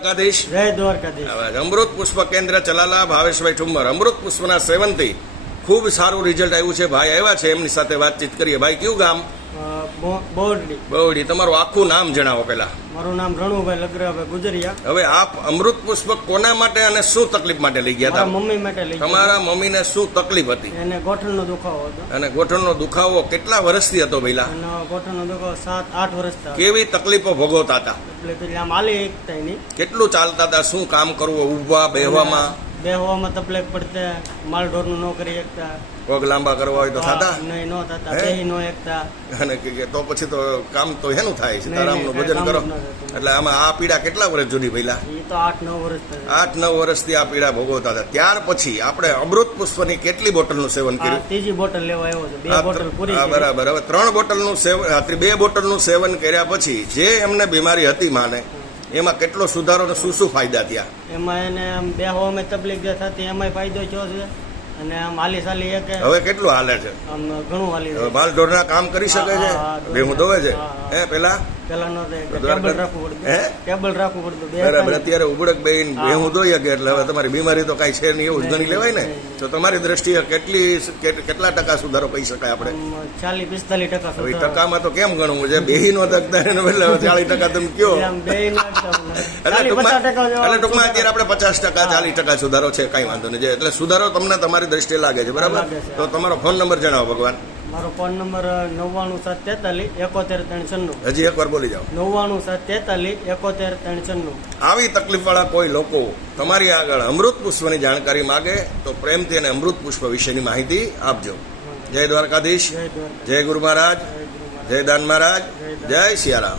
દ્વારકાધીશ. જય દ્વારકાધીશ. અમૃત પુષ્પ કેન્દ્ર ચલાલા ભાવેશભાઈ ઠુમ્મર. અમૃત પુષ્પના સેવનથી ખૂબ સારું રિઝલ્ટ આવ્યું છે. ભાઈ આવ્યા છે, એમની સાથે વાતચીત કરીએ. ભાઈ, કયું ગામ? બોરડી. બવડી. તમારું આખું નામ જણાવો પેલા. મારું નામ રણુભાઈ લગરાભાઈ ગુજરિયા. હવે આપ અમૃત પુષ્પ કોના માટે અને શું તકલીફ માટે લઈ ગયા હતા? મમ્મી માટે લઈ ગયા. તમારા મમ્મીને શું તકલીફ હતી? એને ગોઠણનો દુખાવો હતો. અને ગોઠણનો દુખાવો કેટલા વર્ષથી હતો પહેલા? અને ગોઠણનો દુખાવો 7-8 વર્ષથી. કેવી તકલીફો ભોગવતા હતા? એટલે પેલી આમ હાલી એકતા નહીં. કેટલું ચાલતા હતા? શું કામ કરવું? ઊભા બેહવામાં? બેહવામાં તકલીફ પડતા. માલ ઢોરનું ન કરી શકતા. પગ લાંબા કરવા હોય તો થતા નહીં, ન થતા. બેહી ન એકતા. અને તો પછી તો કામ તો હેનું થાય? સીતારામનું ભજન કરો. એટલે આમાં આ પીડા કેટલા વર્ષ જૂની પહેલા? એ તો 8-9 વર્ષ. 8-9 વર્ષથી આ પીડા ભોગવતા હતા. ત્યાર પછી આપણે અમૃત પુષ્પની કેટલી બોટલનું સેવન કર્યું? ત્રીજી બોટલ લેવા આવ્યો છે. 2 બોટલ પૂરી. બરાબર. હવે 3 બોટલનું સેવન, 2 બોટલનું સેવન કર્યા પછી જે એમને બીમારી હતી માને, એમાં કેટલો સુધારો અને શું શું ફાયદા થયા? એમાં એને આમ બેહવામાં તકલીફ જે થતી એમાંય ફાયદો થયો છે. અને આમ હાલી સાલી એક હવે કેટલું હાલે છે? આમ ઘણું હાલી. માલ ઢોરના કામ કરી શકે છે? ભેહું દોવે છે? પેલા નો ટેબલ રાખવું પડતું. ટેબલ રાખવું પડતું. બરાબર. અત્યારે ઉબડક બેન ભેહું દોઈ શકે એટલે હવે તમારી બીમારી તો કઈ છે નહીં એવું જ ગણી લેવાય ને. તો તમારી દ્રષ્ટિએ કેટલા ટકા સુધારો કહી શકાય આપણે? 40-45%. હવે ટકામાં તો કેમ ગણવું છે? બેહી નો તકતા એટલે 40% તમે કયો? એટલે ટૂંકમાં અત્યારે આપણે 50%, 40% સુધારો છે. કઈ વાંધો નહીં. એટલે સુધારો તમને તમારી દ્રષ્ટિએ લાગે છે, બરાબર? તો તમારો ફોન નંબર જણાવો ભગવાન. મારો ફોન નંબર 99-743-71-396. હજી એકવાર બોલી જાઓ. 99-743-71-396. આવી તકલીફ વાળા કોઈ લોકો તમારી આગળ અમૃત પુષ્પની જાણકારી માગે તો પ્રેમથી અને અમૃત પુષ્પ વિશેની માહિતી આપજો. જય દ્વારકાધીશ. જય ગુરુ મહારાજ. જય દાન મહારાજ. જય સિયારામ.